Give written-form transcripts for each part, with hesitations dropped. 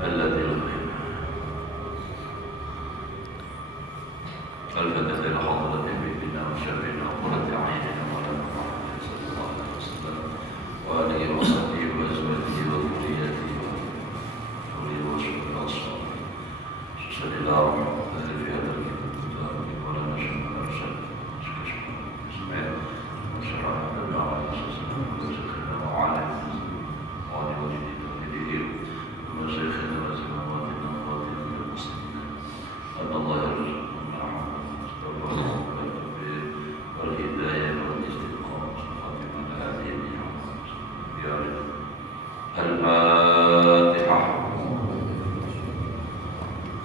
التي لقينا الفتاة إلى حضرة بيتنا وشرنا وقرة عيننا مولانا محمد صلى الله عليه وسلم وآله وصحبه وأزواجه وذريته وأولي وصحبه الأصحاب صلى الله عليه في هذا الكتاب مولانا شيخ الأرشاد شيخ إسماعيل وشرع الدعوة على أساسنا وشيخنا وعلى وعلى وجه تقليده وشيخنا وزماماتنا وفاطمة المسلمين أن الله يرزقنا والهداية والاستقامة خاتمة هذه يا رب. الفاتحة.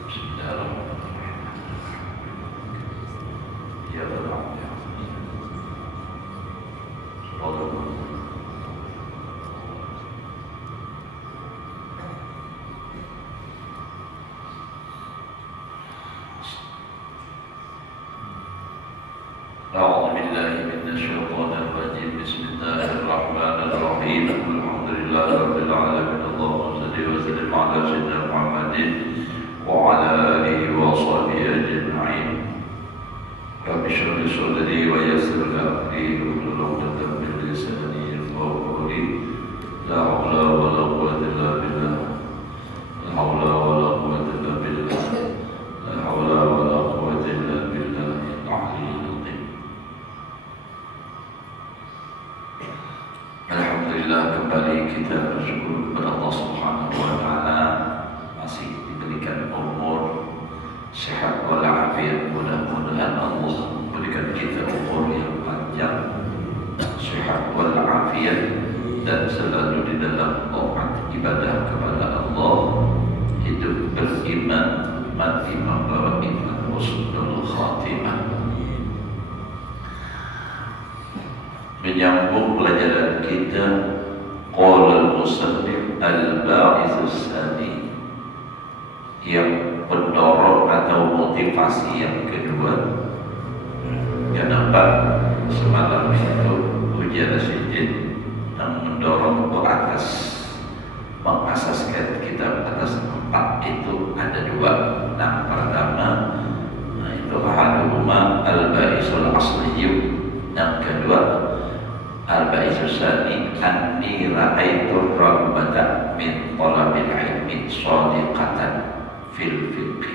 بسم الله الرحمن الرحيم. يا رب صلى الله أعوذ بالله من الشيطان الرجيم. بسم الله الرحمن الرحيم. الحمد لله رب العالمين. اللهم صل وسلم على سيدنا محمد وعلى آله وصحبه أجمعين. رب اشرح لي صدري ويسر لي أمري واحلل عقدة من لساني يفقهوا قولي. لا حول ولا قوة إلا بالله. لا حول ولا قوة إلا بالله. لا حول ولا قوة إلا بالله العلي العظيم. Alhamdulillah, kembali kita bersyukur kepada Allah Subhanahu wa taala masih diberikan umur sehat walafiat. Mudah-mudahan Allah memberikan kita umur yang panjang, sehat walafiat, dan selalu di dalam taat ibadah kepada Allah, hidup beriman, mati membawa iman, husnul khatimah. Menyambung pelajaran kita, qala al-musannif al-ba'its as-sani, yang pendorong atau motivasi yang kedua. Kenapa semalam itu ujian sedikit yang mendorong ke atas, mengasaskan kita atas 4 itu ada 2. Nah, pertama itu ahaduhuma al-ba'isul asliyu, yang kedua al-ba'isus sani anni ra'aitu raghbata min talabil ilmi shadiqatan fil fiqh.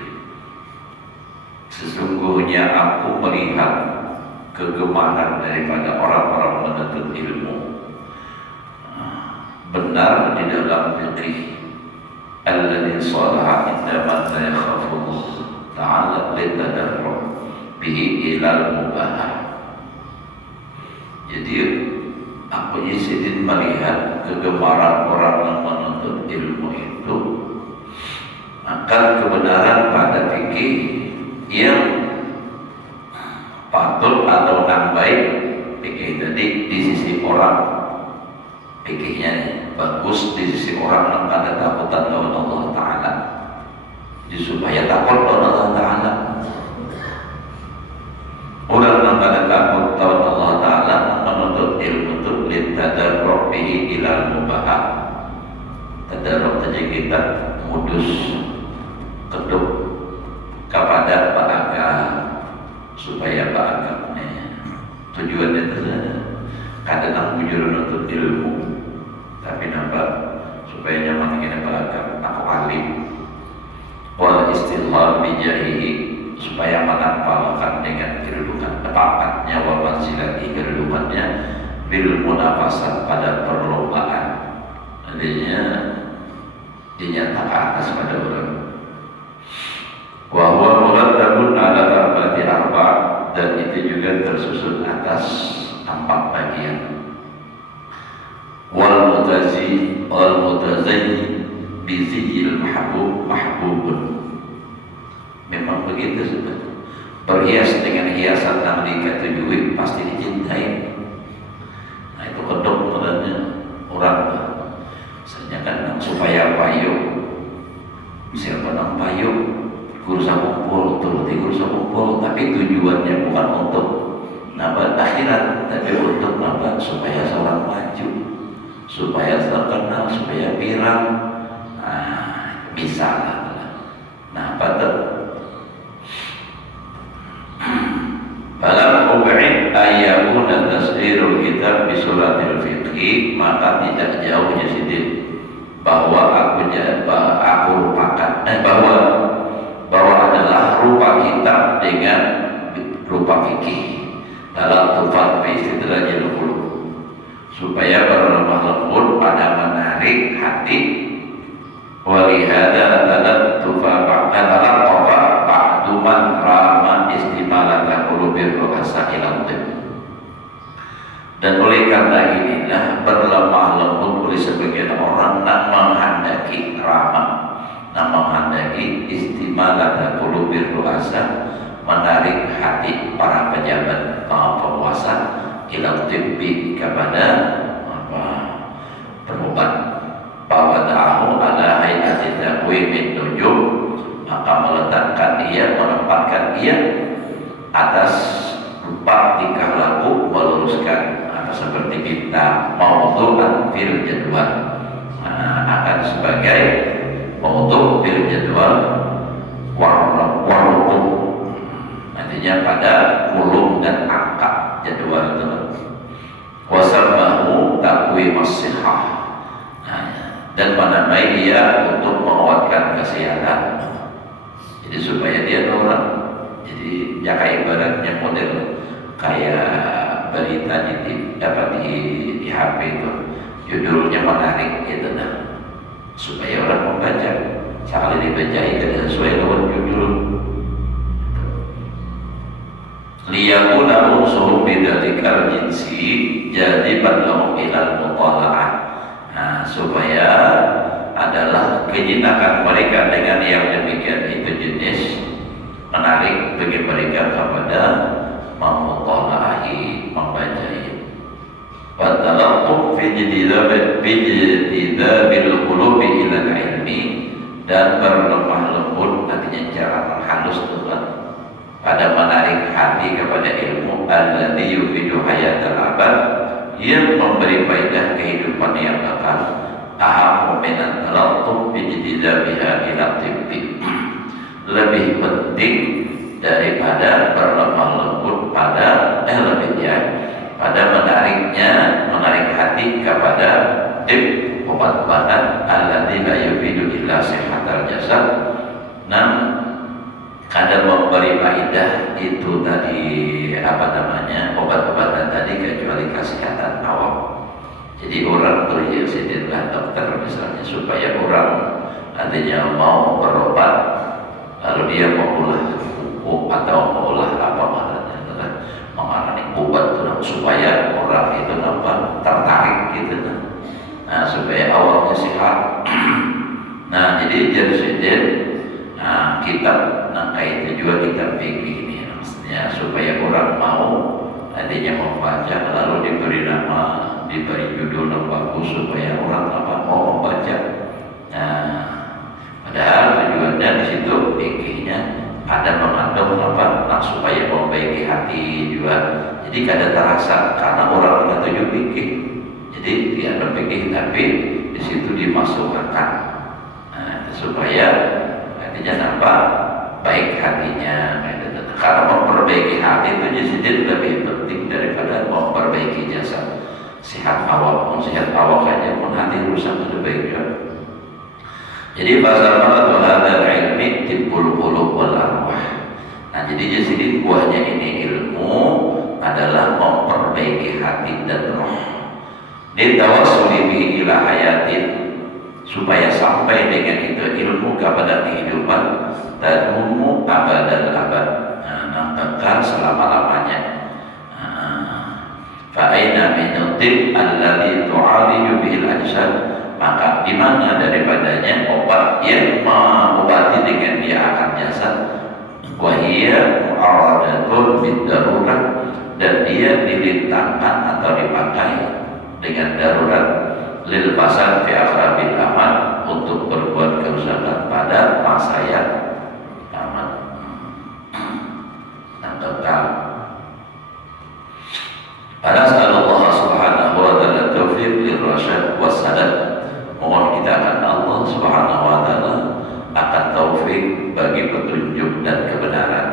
Sesungguhnya aku melihat kegemaran daripada orang-orang menuntut ilmu benar di dalam fiqh. Alladhi salaha indaman la yakhafullah ta'ala litadarru bihi ilal mubahah. Jadi aku Izidin melihat kegemaran orang yang menuntut ilmu itu akan kebenaran pada fikih yang patut atau baik. Fikih tadi di sisi orang fikihnya bagus, di sisi orang yang ada takutan kepada Allah Ta'ala, supaya takut kepada Allah Ta'ala. Orang yang ada takut kepada Allah Ta'ala menuntut ilmu itu litadarru bihi ilal mubahah. Tadarru saja kita modus keduk kepada ba'aka, supaya ba'aka tujuannya itu kadang bujur menuntut ilmu, tapi nampak supaya nyaman kita ba'aka aku alim, wal istilhar bijahihi, supaya menampakkan dengan kedudukan tepatnya, wal manzilati, kedudukannya, bil munafasat, pada perlombaan, adanya dinyatakan atas pada orang. Wa huwa murattabun ala arba'ati arba', dan itu juga tersusun atas 4 bagian. Wal mutazayyi bi ziyyil mahbubun. Memang begitu sebetulnya. Berhias dengan hiasan yang diketujui pasti dicintai. Nah, itu kedok sebenarnya orang. Misalnya kan supaya payung, siapa nang payung, kursa kumpul, turuti kursa kumpul, tapi tujuannya bukan untuk nambah akhirat, tapi untuk nambah supaya seorang maju, supaya terkenal, supaya viral. Nah, bisa berupa kitab dengan berupa fikih dalam tufat fi istidrajil qulub, supaya berlemah lembut pada menarik hati. Walihada talattufa ba'du man rama istimalata qulubil ru'asa ila tib. Dan oleh karena inilah berlemah lembut oleh sebagian orang nak menghendaki istimalata qulubil ru'asa, menarik hati para pejabat penguasa ila tibbi, kepada berobat. Bawada'ahu ala hayati taqwimin nujum, maka menempatkan ia atas rupa tingkah laku meluruskan seperti bintang mawdu'an fil jadwal, akan sebagai mawdu' fil jadwal warukum, nantinya pada kolom dan angka jadwal itu. Wasammahu taqwim as-sihah, dan menamai dia untuk menguatkan kesehatan. Jadi supaya dia orang, jadi ya kayak ibaratnya model kayak berita di HP itu judulnya menarik gitu, nah supaya orang membaca, sekali dibaca itu sesuai dengan judul. Liyakuna unsur bidalikal jinsi jadi lahum ilal mutala'ah. Nah, supaya adalah kejinakan mereka dengan yang demikian itu jenis menarik bagi mereka kepada memutolaahi, membacanya. Watalaqqum fi jadidabil qulubi ila ilmi, dan berlemah lembut, artinya cara halus Tuhan pada menarik hati kepada ilmu alladzi yufidu hayatal abad, yang memberi faedah kehidupan yang kekal. Ahammu minan talaqqum bi jadidabiha ila tibbi, lebih penting daripada berlemah lembut pada menarik hati kepada obat-obatan alladzi la yufidu illa sihhatal jasad, kadang memberi faedah itu tadi obat-obatan tadi kecuali kesehatan awam. Jadi orang terjadilah dokter misalnya, supaya orang nantinya mau berobat, lalu dia mau olah pupuk atau mau olah mengalami obat itu, supaya orang itu tertarik gitu, nah supaya awalnya sehat. Nah jadi jadi kitab itu juga kitab fikih ini, maksudnya supaya orang mau nantinya membaca, lalu diberi judul yang bagus supaya orang mau membaca. Nah, padahal tujuannya di situ fikihnya ada mengandung supaya membaiki hati juga. Jadi kadang terasa karena orang punya tujuh fikih, jadi tidak ada fikih tapi di situ dimasukkan, supaya nantinya baik hatinya. Karena memperbaiki hati itu jadi lebih penting daripada memperbaiki jasad. Sehat awal saja pun hati rusak lebih baik juga. Jadi pasal mana hadal ilmi tibbul qulub wal arwah. Nah jadi di sini buahnya ini ilmu adalah memperbaiki hati dan roh. Ditawassuli bihi ila hayatin, supaya sampai dengan itu ilmu kepada kehidupan tadumu abadal abad, kekal selama-lamanya. Fa'aina minutib alladhi tu'aliju bihil ajsad, maka di mana daripadanya obat yang mengobati dengan dia akan jasad. Wahia mu'aradatun bid-darurat, dan dia dilintangkan atau dipakai dengan darurat lil fasad fi akhrabil amal, untuk berbuat kerusakan pada masa yang aman dan kekal. Allah subhanahu wa ta'ala taufiq lirrasyad wassadad. Mohon kita akan Allah subhanahu wa ta'ala akan taufik bagi petunjuk dan kebenaran.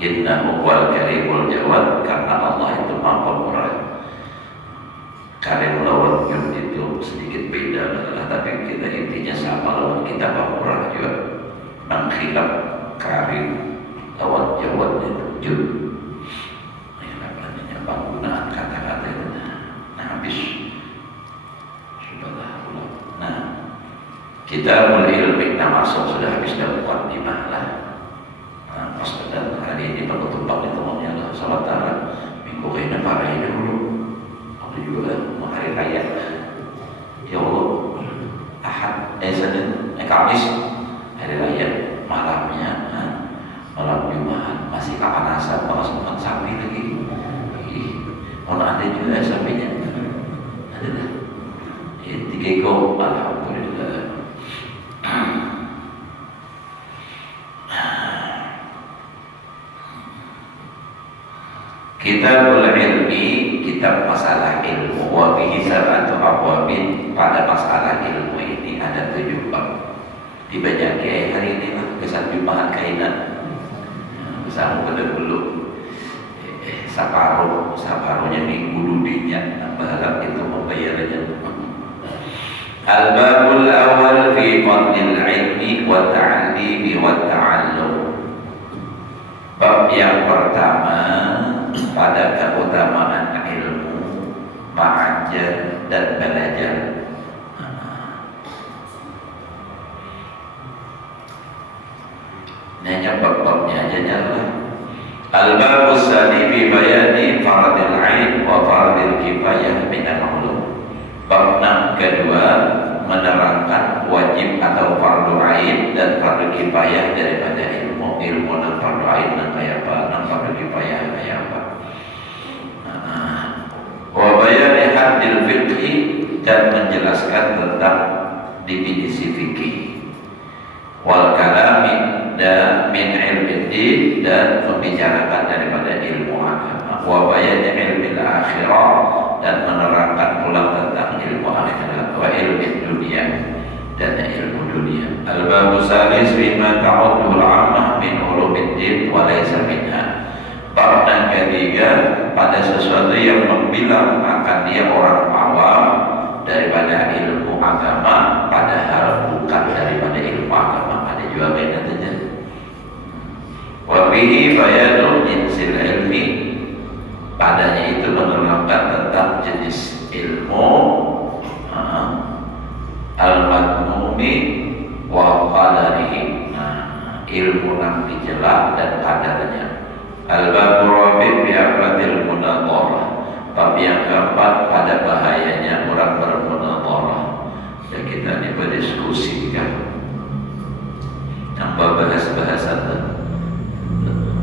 Innahu wal karimul jawad, karena Allah itu maha pemurah. Karim lawan jud itu sedikit beda, tapi kita intinya sama, lawan kita pemurah juga. Mengkhilaf karim lawan jawab itu penggunaan kata-kata itu habis nah kita mulai ilmi masuk sudah habis dalam muqaddimah lah. Pas hari ini penutup itu maunya adalah salat tarawih minggu ini para ini dulu waktu juga hari raya ya Allah Ahad Senin Kamis hari raya malamnya malam Jumat masih kapanasan kalau sempat sapi lagi mana ada juga sapinya ada dah tiga ekor alhamdulillah. Kitabul ilmi, kitab masalah ilmu wa bihi sab'atu abwabin. Pada masalah ilmu ini ada 7 bab. Dibaca kiai hari ini lah kesan Jumat kainan bersama pada dulu saparuhnya minggu dudinya berharap itu membayarnya. Al-babul awal fi fadlil ilmi wa ta'limi wa ta'allum. Bab yang pertama pada keutamaan ilmu, mengajar dan belajar. Ini hanya bab-babnya aja nyala. Al-babus tsani fi bayani fardil ain wa fardil kifayah min al-ulum. Bab 6 kedua menerangkan wajib atau fardu ain dan fardu kifayah daripada ilmu dan fardu ain dan kayak apa dan fardu kifayah kayak apa. Wa bayani haddil fiqhi dan menjelaskan tentang definisi fikih. Wal kalami dan min ilmi din dan membicarakan daripada ilmu agama. Wa bayani ilmi akhirah dan menerangkan pula tentang ilmu akhirat. Wa ilmi dunia dan ilmu dunia. Al-babu salis bima ta'uddu al-'ammah min ulumid din wa laysa minha. Bab yang ketiga pada sesuatu yang membilang akan dia orang awam daripada ilmu agama padahal bukan daripada ilmu agama. Ada juga kaitannya. Wa bihi bayanu jinsil ilmi. Padanya itu menerangkan tentang jenis ilmu al-madmumi wa qadarihi. Ilmu yang dijelas dan kadarnya. Al-babu rabi' bi afatil munadharah. Bab yang keempat pada bahayanya orang bermunadharah. Dan kita ini berdiskusi kan. Yang bahasa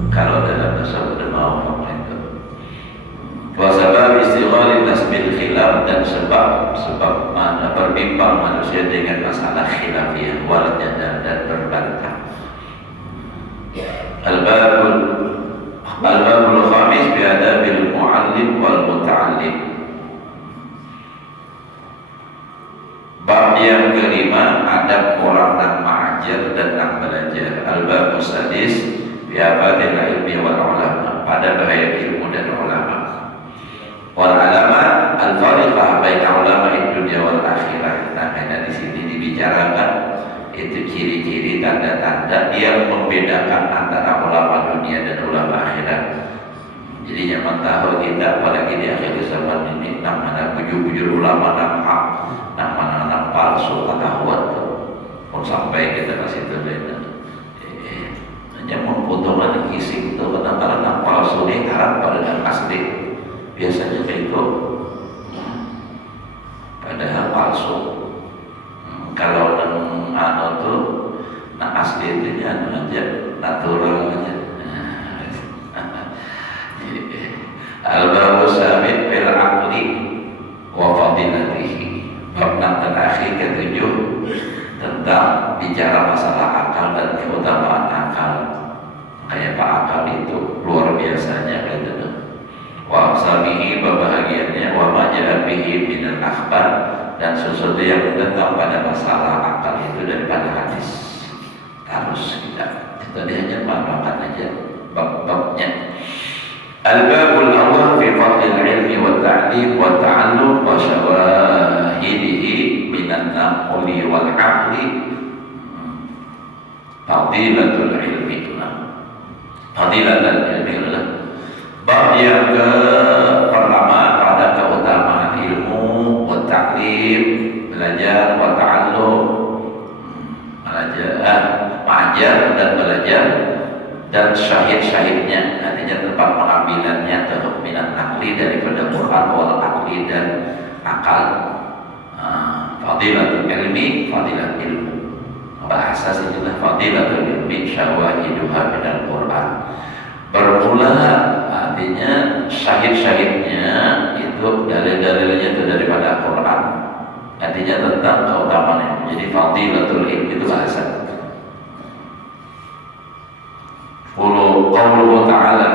kalau dalam bahasa mau itu. Wa sabab istighal nasbil khilaf dan sebab mana berbimbang manusia dengan masalah khilafiyah wal jadal dan berbantah. Al-babul khamis bi adabil muallim wal muta'allim. Bab yang kelima adab orang yang mengajar dan yang belajar. Al-babus sadis bi afadil ilmi wal ulama. Pada bahaya ilmu dan ulama. Wal alama al-fariqah baina ulama dunia wal akhirah. Nah, karena di sini dibicarakan itu ciri-ciri tanda-tanda yang membedakan antara ulama dunia dan ulama akhirat. Jadi yang tahu kita apalagi di akhir zaman ini namanya bujur-bujur ulama dan hak, namanya palsu kata buat pun sampai kita kasih terbeda. Hanya mempotongan isi itu kadang-kadang palsu ini harap pada yang asli. Biasanya kayak itu padahal palsu. Kalau tuh asli itu aja natural aja. Al-babu sabit fil aqli wa fadilatihi. Bab terakhir ketujuh tentang bicara masalah akal dan keutamaan akal. Kayak Pak akal itu luar biasanya gitu. Wa aqsamihi bahagiannya wa ma ja'a bihi minal akhbar dan sesuatu yang datang pada masalah akal itu daripada hadis. Harus kita hanya mengamalkan aja bab-babnya. Al-babul awal fi fadlil ilmi wa ta'lim wa ta'allum wa syawahidihi minan naqli wal aqli fadilatul ilmi. Fadilah dan ilmi adalah bab yang ke pertama pada keutamaan ilmu, wa ta'lim, belajar, wa ta'allum, mengajar dan belajar, dan syahid-syahidnya, artinya tempat pengambilannya minat akli daripada Quran wal akli dan akal. Fadilatul ilmi, fadilat ilmu. Bahasa itulah fadilatul ilmi syawahiduha minal Quran. Bermula artinya syahid-syahidnya itu dalil-dalilnya itu daripada Quran. Artinya tentang keutamaan. Jadi fadilatul ilmi itu bahasa. Qauluhu ta'ala,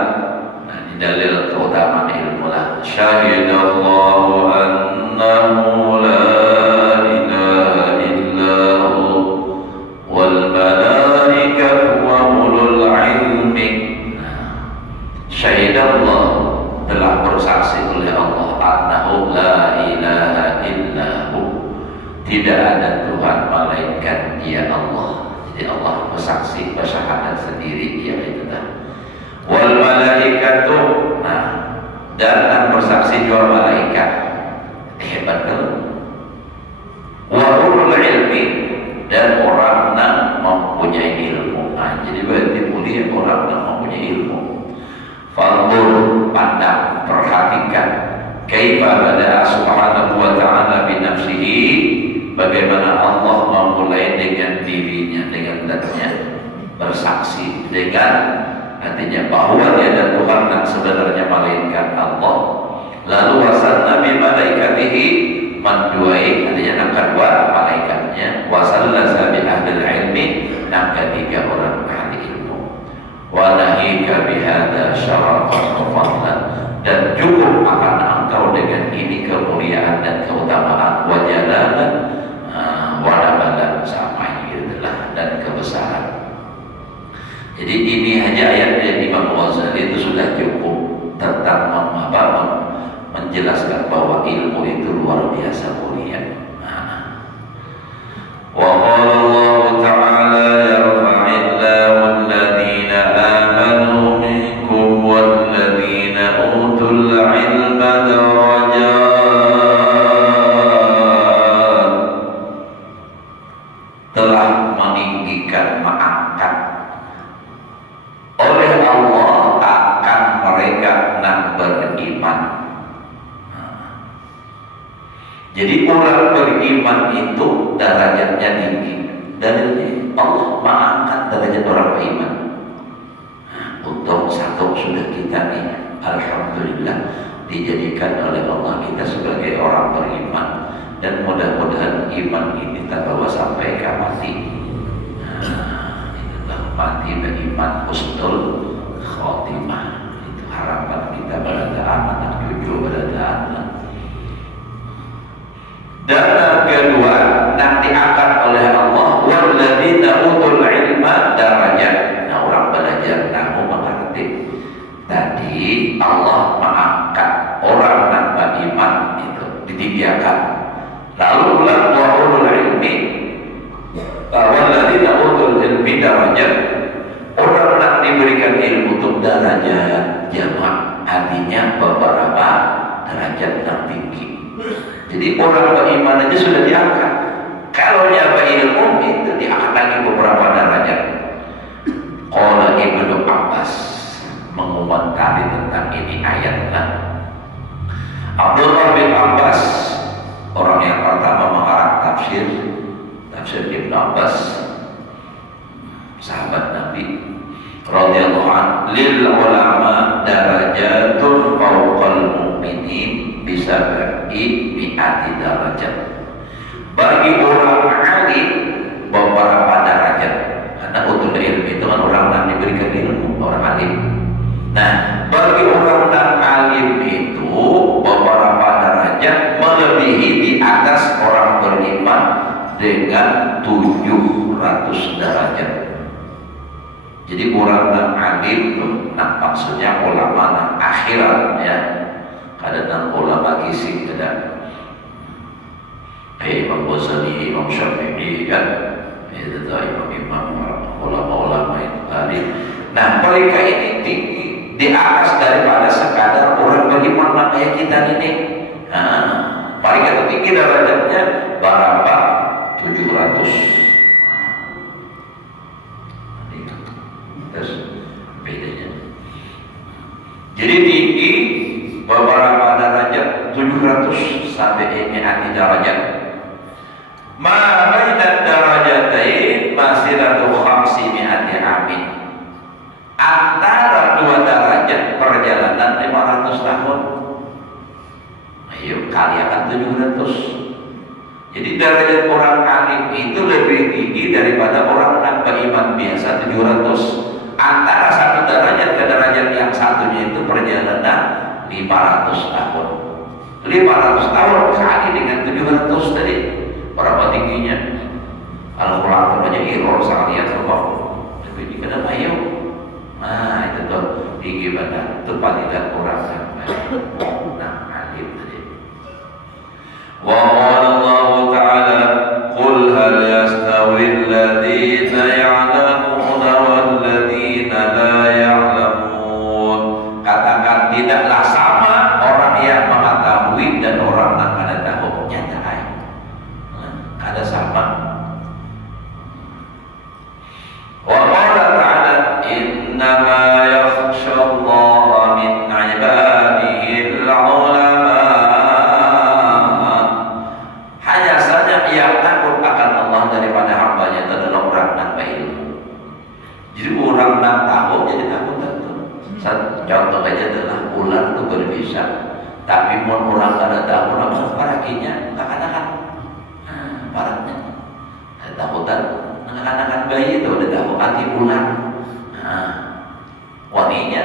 nah ini dalil keutamaan ilmu lah. Syahidallahu annahu la ilaha illahu wal malaikatu wa ulul ilmi. Syahidallah, telah bersaksi oleh Allah, annahu la ilaha illahu, tidak ada Tuhan malaikat dia Allah. Jadi Allah bersaksi, bersyahadat sendiri dia itu dah. Wal malaikatu, nah dan bersaksi juga malaikat. Hebat kan? Wa ulul ilmi, dan orang yang mempunyai ilmu. Nah, jadi berarti mulia orang yang mempunyai ilmu. Fanzur, pandang, perhatikan. Kaifa bada'a subhanahu wa ta'ala bi nafsihi, bagaimana Allah memulai dengan dirinya, dengan zatnya, bersaksi dengan artinya bahwa dia ada Tuhan dan sebenarnya malaikat Allah. Lalu wasal nabi malaikatihi, menduai artinya yang kedua malaikatnya, wasallasa bi ahli ilmi, yang ketiga orang ahli ilmu. Wa nahika bihadza syarafan wa fadlan, dan cukup akan engkau dengan ini kemuliaan dan keutamaan, wa jalalan wa nabalan, sama itulah, dan kebesaran. Jadi ini aja ayat dari Imam Ghazali itu sudah cukup tentang menjelaskan bahwa ilmu itu luar biasa mulia. Wa qala Allah ta'ala yarfa'illahu alladhina amanu minkum walladhina utul ilma darajat, telah meninggikan, mengangkat oleh Allah akan mereka yang beriman. Jadi orang beriman itu derajatnya tinggi. Dalilnya Allah mengangkat derajat orang beriman. Untuk satu sudah kita nih, alhamdulillah dijadikan oleh Allah kita sebagai orang beriman, dan mudah-mudahan iman ini kita bawa sampai ke mati. Mati beriman husnul khotimah, itu harapan kita pada anak cucu, pada anak. Dan kedua, yang diangkat oleh Allah, walladzina utul ilma darajat. Nah, orang belajar nahu mengerti. Tadi Allah mengangkat orang yang beriman itu ditinggikan. Lalu ulang wa ulul ilmi, walladzina utul ilmi darajat, orang yang diberikan ilmu untuk derajat jamak, artinya beberapa derajat yang tinggi. Jadi orang beriman aja sudah diangkat. Kalau dia berilmu itu diangkat lagi beberapa derajat. Qala Ibnu Abbas mengomentari tentang ini ayatnya. Abdullah bin Abbas, orang yang pertama mengarang tafsir Ibnu Abbas, sahabat Nabi radhiyallahu anhu, lil ulama darajatun fawqal mu'minin bisa mi'ati darajat. Bagi orang alim beberapa derajat, karena utul ilmi itu kan orang yang diberikan ilmu, orang alim. Nah, bagi orang yang alim itu beberapa derajat melebihi di atas orang beriman dengan 700 derajat. Jadi orang yang alim itu, nah maksudnya ulama yang akhirat ya. Kadang ulama kisih ada Imam Ghazali, Imam Syafi'i kan, itu imam-imam ulama-ulama itu alim. Nah, mereka ini tinggi di atas daripada sekadar orang beriman kayak kita ini. Nah, mereka tinggi derajatnya berapa? 700. Terus bedanya. Jadi tinggi beberapa derajat 700 sampai ini hati derajat. Ma baina darajatain masiratu 500 amin. Antara dua derajat perjalanan 500 tahun. Ayo kalikan 700. Jadi derajat orang alim itu lebih tinggi daripada orang tanpa iman biasa 700. Antara satu derajat ke derajat yang satunya itu perjalanan 500 tahun. 500 tahun kali dengan 700 tadi. Berapa tingginya? Kalau pulang aja error sangat lihat ke bawah. Lebih kenapa yuk? Nah itu tuh tinggi badan. Itu padilah orang sampai. Nah alim tadi. Wa Allah Ta'ala qul hal yastawi alladhina ya'lamuna walladhina la ya'lamun. Katakan tidaklah sama orang yang mengetahui dan orang yang tidak tahu. Nyata ada sama. Wa qala ta'ala innama yakhshallaha min ibadihi al-ulama. Hanya saja yang takut akan Allah daripada hambanya itu adalah orang tanpa ilmu. Jadi orang yang tahu jadi takut tentu. Contoh aja adalah ular itu berbisa, tapi mau orang kada tahu apa parakinya katakan baratnya ada takutan anak-anak bayi itu udah tahu anti ular. Waninya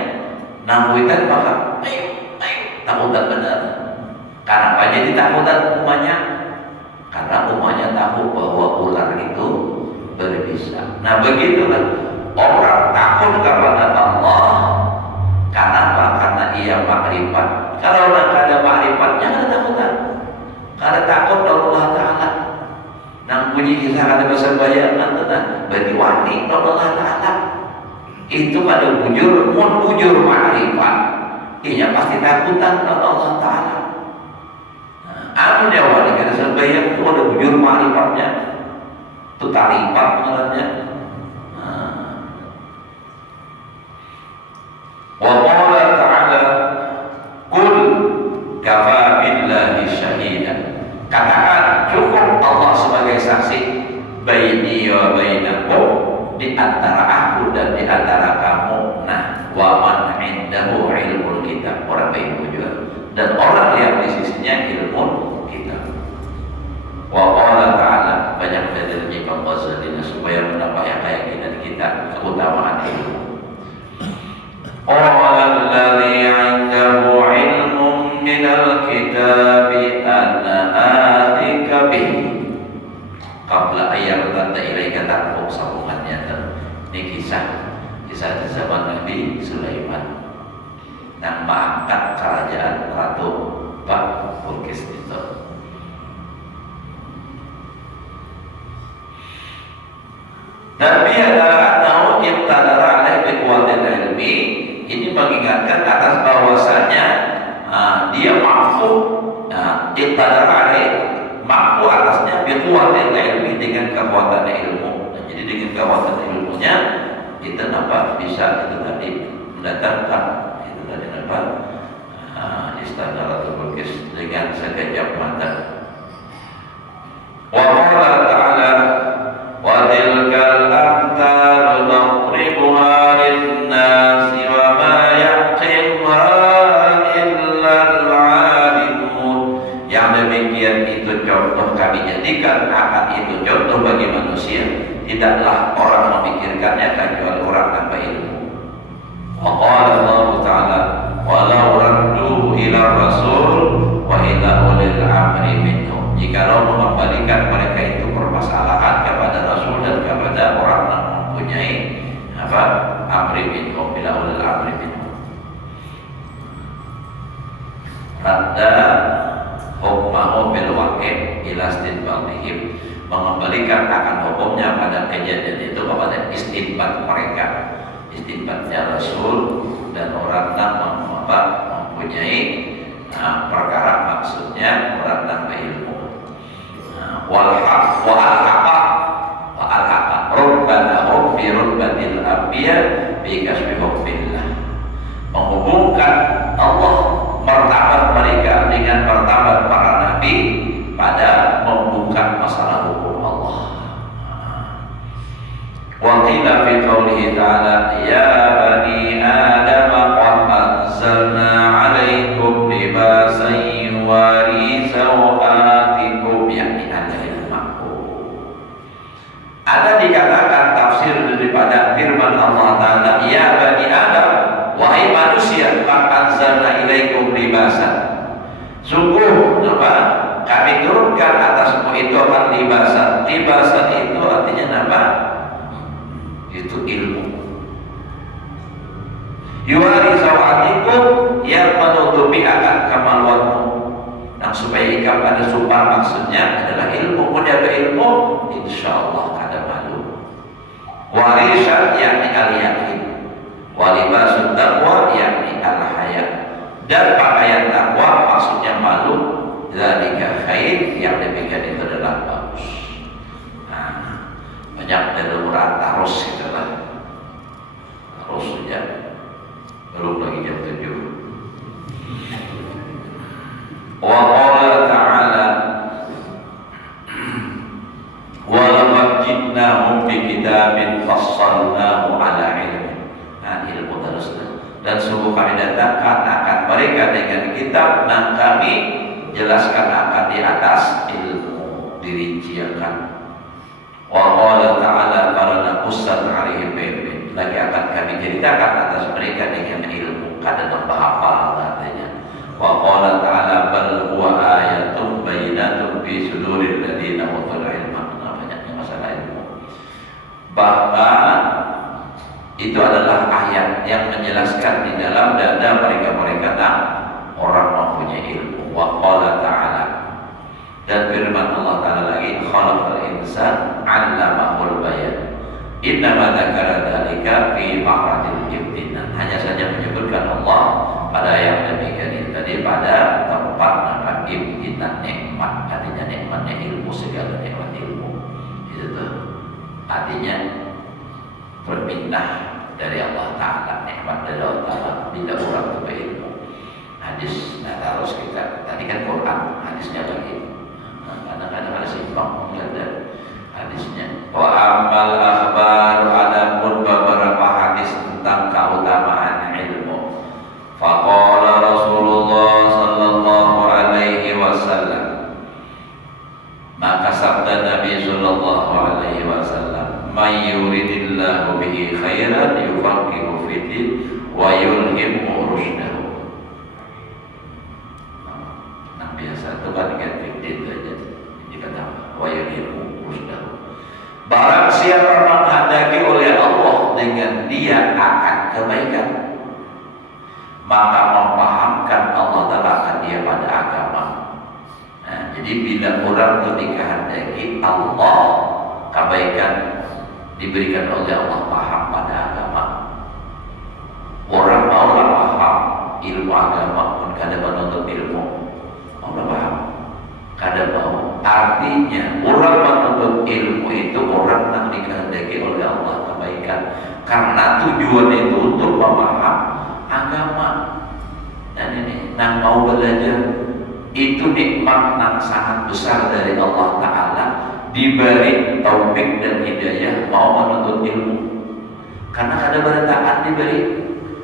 nambuitan maka ayo takutan benar. Kenapa jadi takutan umumnya? Karena umumnya tahu bahwa ular itu berbisa. Nah begitulah orang takut kepada Allah. Kenapa? Karena ia makrifat. Kalau orang ada makrifat jangan ada takutan. Karena takut Allah Ta'ala. Nang bunyi kisah kata bahasa bayangan berarti wani Allah Ta'ala. Itu pada bujur makrifat. Ia pasti takutan Allah Ta'ala. Amun ya wani kata sebayang itu ada bujur makrifatnya. Itu tarifat mengenanya. Wa qala ta'ala qul kafa billahi syahidan. Katakan cukup Allah sebagai saksi baini wa bainakum, di antara aku dan di antara kamu. Nah, wa man indahu ilmul kitab, orang baik juga, dan orang yang di sisinya ilmu kitab. Wa qala ta'ala, banyak dalil Imam Ghazali supaya menambah keyakinan kita keutamaan ilmu. Qala alladhi 'indahu 'ilmun minal kitabi ana atika bihi qabla ayat tanda ilaika ta'buk sambungannya. Ini kisah di zaman Nabi Sulaiman yang mengangkat kerajaan Ratu Bilqis itu. Nabi adalah nahu ibtadara alaih biquatil ilmi. Ini mengingatkan atas bahwasanya dia mampu ibtadara alaih, mampu atasnya biquatil ilmi, dengan kekuatan ilmu. Jadi dengan kekuatan ilmunya itu nampak bisa itu tadi mendatangkan itu tadi nampak istana Ratu Bilqis dengan sekejap mata. Wa qala ta'ala wa tilkal amthal nadribuha lin-nasi wa ma yaqiluha illa al-alimun. Yang demikian itu contoh kami jadikan akan itu contoh bagi manusia, tidaklah orang memikirkannya kecuali orang tanpa ilmu. Wa qala Allah Ta'ala walau radduhu ila rasul wa ila ulil amri minhum. Jikalau mengembalikan mereka itu permasalahan kepada rasul dan kepada orang yang mempunyai amri minhum, ila ulil amri minhum. Radda hukmahu bil waqi' ila istinbatihim, mengembalikan akan hukumnya pada kejadian itu kepada istinbat mereka. titipannya Rasul dan orang mempunyai perkara maksudnya orang nambah ilmu. Walhaq wa alhaqa rubbanahum fi rubbatil anbiya bi kasbi hubbillah. Menghubungkan Allah martabat mereka dengan martabat para nabi pada membuka masalah hukum Allah. Wa qila fi qoulihi ta'ala ya bani adam qad anzalna 'alaikum libasan yuwari sawatikum yakni ada dikatakan tafsir daripada firman Allah Ta'ala ya bani Adam wahai manusia qad anzalna ilaikum libasan sungguh kami turunkan atasmu itu apa libasan itu artinya apa? Itu ilmu yuwari sawatikum yang menutupi akan kemaluanmu. Nah, supaya ikam pada sumpah maksudnya adalah ilmu. Menjaga ilmu insyaallah kada malu. Warisan yakni al-yakin, walibasun taqwa yakni al-haya. Dan pakaian takwa maksudnya malu. Zalika khair, yang demikian itu adalah bagus. Nah, banyak darurat harus itulah. Harus saja. Belum lagi jam 7. Wa qala ta'ala wa laqad ji'nahum bi kitabin fassalnahu ala ilmin. Nah, ilmu terus. Dan sungguh kami datangkan akan mereka dengan kitab yang kami jelaskan akan di atas ilmu dirinciakan. Wa qala ta'ala qarana qussan 'alaihim bi lagi akan kami ceritakan atas mereka dengan ilmu kada tambah hafal katanya. Wa qala ta'ala bal huwa ayatun bayyinatun fi suduril ladzina utul ilma. Banyaknya masalah ilmu. Bahkan itu adalah ayat yang menjelaskan di dalam dada mereka-mereka orang mempunyai ilmu. Wa qala ta'ala dan firman Allah Ta'ala lagi khalaqal insan 'allamahul bayan. Innama dzakara dzalika fi ma'radil ibtinan. Hanya saja menyebutkan Allah pada yang demikian itu tadi pada tempat nama ibtinan nikmat, artinya nikmatnya ilmu, segala nikmat ilmu. Itu tuh artinya berpindah dari Allah Ta'ala, nikmat dari Allah Ta'ala bila orang itu berilmu. Hadis terus kita tadi kan Quran, hadisnya lagi. Kadang-kadang ada simpang ada hadisnya. Wa amal akhbar adapun beberapa hadis tentang keutamaan ilmu. Faqala Rasulullah sallallahu alaihi wasallam. Maka sabda Nabi sallallahu alaihi wasallam, "May yuridillahu bihi khairan yufaqihu fiddin wa yulhimhu rusydahu." Nah, biasa itu kan dengan fiddin saja. Dikata wa yulhimhu rusydahu. Barang siapa menghendaki oleh Allah dengan dia akan kebaikan, maka memfahamkan Allah Ta'ala akan dia pada agama. Nah, jadi bila orang itu dikehendaki Allah kebaikan diberikan oleh Allah paham pada agama, orang maulah paham ilmu agama pun kada menuntut ilmu, maulah paham kada mau. Artinya orang menuntut ilmu itu orang yang dikehendaki oleh Allah kebaikan, karena tujuan itu untuk memaham agama. Dan ini nang mau belajar itu nikmat yang sangat besar dari Allah Ta'ala, diberi taufik dan hidayah mau menuntut ilmu. Karena ada berantakan diberi,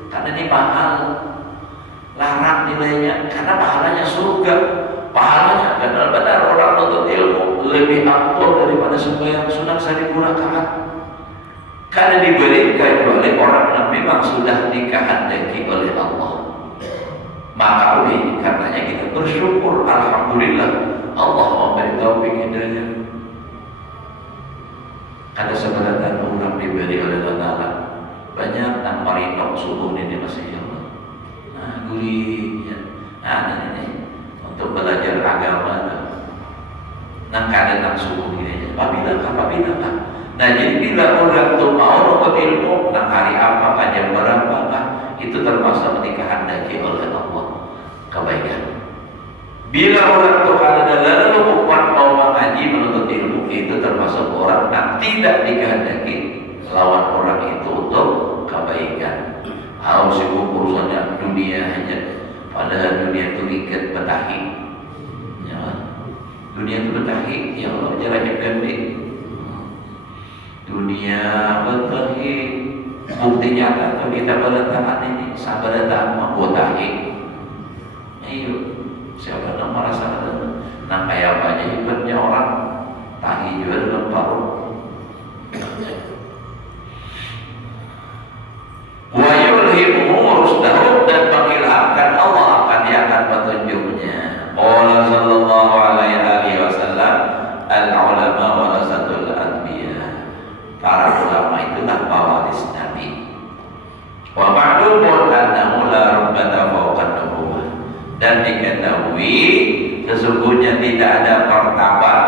karena ini mahal, larang nilainya, karena pahalanya surga. Pahalanya benar-benar orang menuntut ilmu lebih ampun daripada sembahyang sunat 1000 rakaat. Karena diberi kecuali orang yang memang sudah dikehendaki oleh Allah. Maka oleh karenanya kita bersyukur, alhamdulillah Allah memberi taufik hidayah. Ada sebenarnya orang diberi oleh Allah Ta'ala banyak yang marinok subuh ini masih Allah. Nah, gurihnya. Nah, ini untuk belajar agama. Nang kada nang subuh ini. Apabila Nah jadi bila orang tuh mau nuntut ilmu, nah hari apa, jam berapa, itu termasuk dikehendaki oleh Allah kebaikan. Bila orang tuh ada lalu umat mau mengaji menuntut ilmu, itu termasuk orang yang tidak dikehendaki lawan orang itu untuk kebaikan. Harus sibuk urusannya dunia hanya, padahal dunia itu ikat betahi. Ya, dunia itu betahi, ya Allah jaraknya pendek. Dunia betahi, bukti nyata tuh kita berdatangan ini, sabar datang membotahi. Ayo, siapa yang merasa ada? Nah kayak apa aja hebatnya orang tahi juga dalam paruh. Wa yulhimu rusdahu, dan mengilhamkan Allah akan diakan petunjuknya. Qala sallallahu alaihi wasallam, al-ulama warasatul anbiya. Para ulama itulah pewaris Nabi. Wa ma'lumun annahu la rubbata fawqa nubuwah, dan diketahui sesungguhnya tidak ada martabat,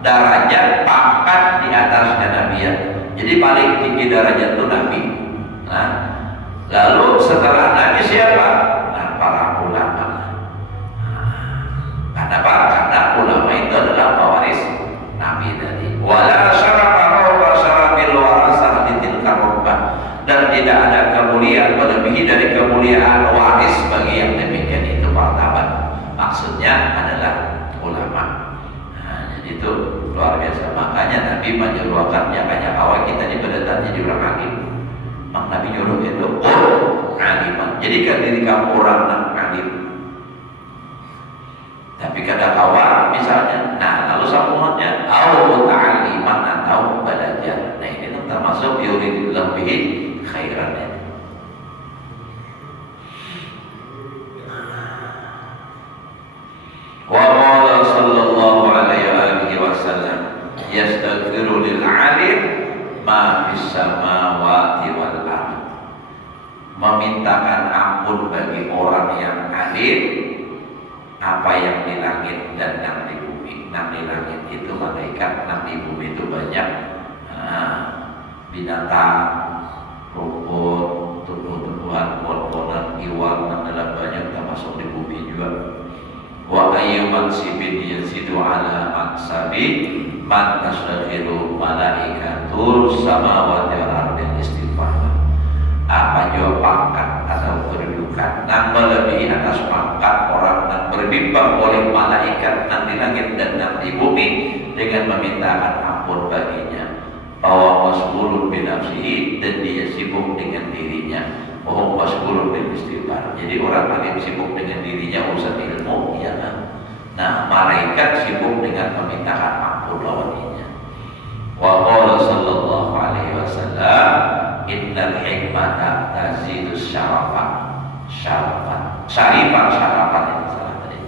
derajat, pangkat di atas kenabian. Jadi paling tinggi derajat itu Nabi. Nah, lalu setelah Nabi siapa? Nah, para ulama. Kenapa? Karena ulama itu adalah pewaris Nabi tadi. Wala syarafa fawqa syarafil warasah tilka rubbah, dan tidak ada kemuliaan melebihi dari kemuliaan waris bagi yang demikian itu martabat. Maksudnya adalah ulama. Nah, jadi itu luar biasa. Makanya Nabi menyuruhkan jangan awal kita dibedatan jadi orang alim. Mak Nabi nyuruh itu aliman. Jadikan diri kamu orang alim. Tapi kadang awal misalnya, nah lalu sambungannya au ta'aliman atau belajar. Nah ini termasuk yuridillahu bihi khairan. Wa qala sallallahu alaihi wasallam yastaghfiru lil alim ma fis samawati wal ardh. Memintakan ampun bagi orang yang alim apa yang di langit dan yang di bumi. Yang di langit itu malaikat, yang di bumi itu banyak binatang, rumput, tumbuh-tumbuhan, pohon-pohonan, iwan, dan dalam banyak termasuk di bumi juga. Wa ayyuman sibin yasidu ala maksabi man tasakhiru malaikatul samawati wal ardi istighfar. Apa juga pangkat atau kedudukan yang melebihi atas pangkat orang yang berbimbang oleh malaikat yang di langit dan yang di bumi dengan memintakan ampun baginya. Bahwa masbulun binafsihi, dan dia sibuk dengan dirinya. Bahwa masbulun bin istighfar. Jadi orang alim sibuk dengan dirinya urusan ilmu, ya kan? Nah, malaikat sibuk dengan memintakan ampun lawannya. Wa qala sallallahu alaihi wasallam, innal hikmata tazidus syarafan. Syarifan itu salah tadi.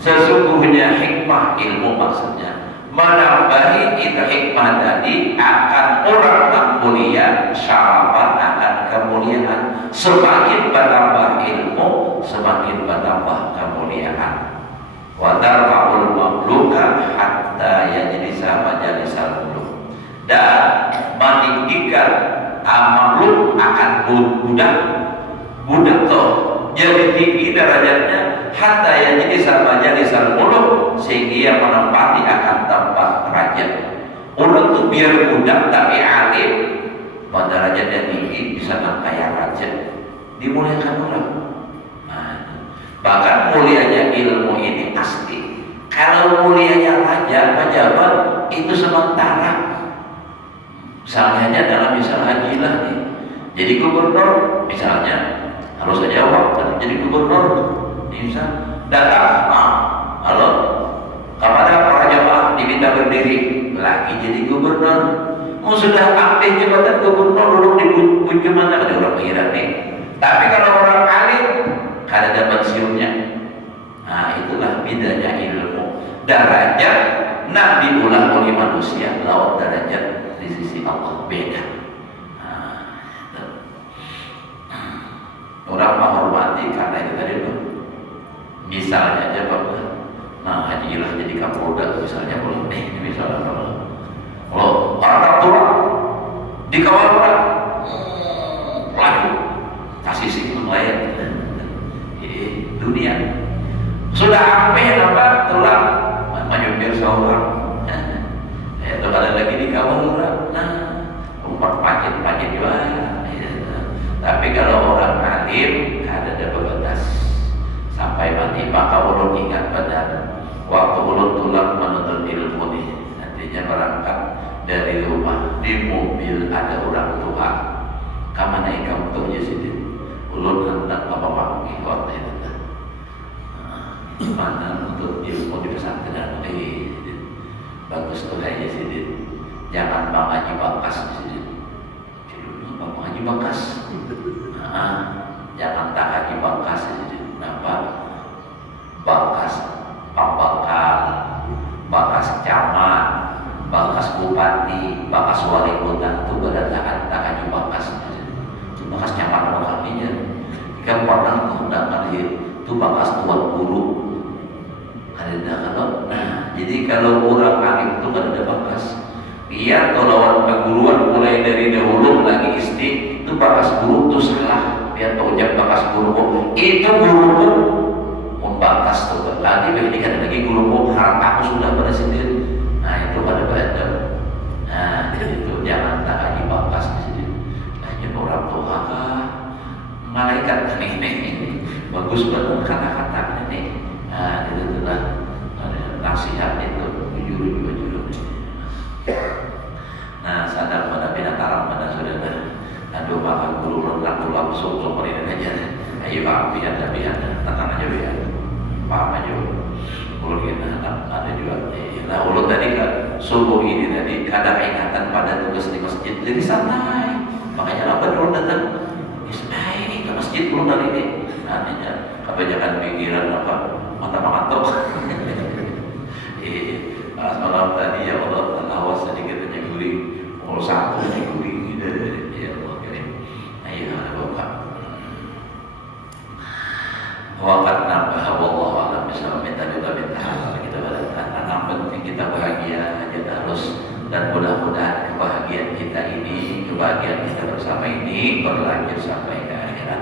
Sesungguhnya hikmah ilmu maksudnya menambahi itu hikmah tadi akan orang yang mulia, syarafan akan kemuliaan. Semakin bertambah ilmu, semakin bertambah kemuliaan. Wa tarfa'ul mamluka hatta yajlisa majalisal muluk, dan meninggikan makhluk akan budak tuh jadi tinggi derajatnya hatta yajlisa majalisal muluk, sehingga ia menempati akan tempat raja. Orang tuh biar budak tapi alim, pada derajatnya tinggi bisa kaya raja, dimuliakan orang. Bahkan mulianya ilmu ini pasti. Kalau mulianya raja, pejabat itu sementara. Misalnya dalam misal hajilah nih, jadi gubernur misalnya harus saja waktu jadi gubernur, misal datang, halo, kepada para jamaah diminta berdiri lagi jadi gubernur. Mau sudah aktif jabatan gubernur duduk di kunjungan ada orang mengira nih. Tapi kalau orang alim kada ada pensiunnya. Nah itulah bedanya ilmu. Derajat nak diulang oleh manusia, lawan derajat di sisi Allah beda. Orang menghormati karena itu tadi tuh. Misalnya aja Pak, nah hajilah jadi kapolda misalnya, boleh ini misalnya kalau orang tua dikawal orang, laju kasih sih lumayan. Dunia sudah sampai apa tulang menyupir seorang, itu ada lagi dikawal orang, umpat pacit juga. Tapi kalau orang alim ada batas sampai mati, maka ulun ingat benar waktu ulun tulang menuntut ilmu nih, nantinya berangkat dari rumah di mobil ada orang tua, kamu naik kamu tuh jadi ulun hendak bapak panggil waktu itu mana untuk ilmu di pesantren. Bagus tuh kayaknya Sidin, jangan Bang Haji Bakas Sidin, Bang Haji Bakas, jangan tak Haji Bakas Sidin. Kenapa? Bakas Pak Bakal, Bakas camat, Bakas bupati, Bakas wali kota itu berdatangan tak Haji Bakas. Bakas camat apa kalinya? Jika pernah mendapat itu Bakas tuan guru. Jadi kalau orang alim itu kan ada bakas. Biar kalau perguruan mulai dari dahulu lagi itu bakas guru itu salah. Biar tahu bakas guru itu guru membakas tuh. Lagi begini kan lagi guru harap aku sudah pada sendiri. Nah itu pada beradab. Nah itu jangan tak lagi bakas di sini. Hanya orang tua malaikat ini bagus banget kata-kata ini. Nah itu lah nasihat itu jujur. Nah sadar pada binatang pada saudara. Aduh makan guru rendah tulang sok ini aja. Ayo biar tenang aja biar paham aja. Ulun kita ada juga. Nah ulun tadi kan subuh ini tadi ada ingatan pada tugas di masjid. Jadi santai. Makanya apa ulun datang? Ini ke masjid ulun hari ini. Nantinya kebanyakan pikiran apa mata mengantuk. Malam tadi ya Allah awas sedikit aja guling, mau satu aja guling ya Allah kirim. Ayo bapak. Wakat nambah Allah alam bisa minta kita yang penting kita bahagia aja terus dan mudah-mudahan kebahagiaan kita ini, kebahagiaan kita bersama ini berlanjut sampai ke akhirat.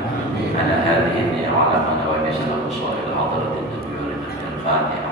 Ada hari ini alam wa bisallam sholil hadaratin nabi wa al-fatihah.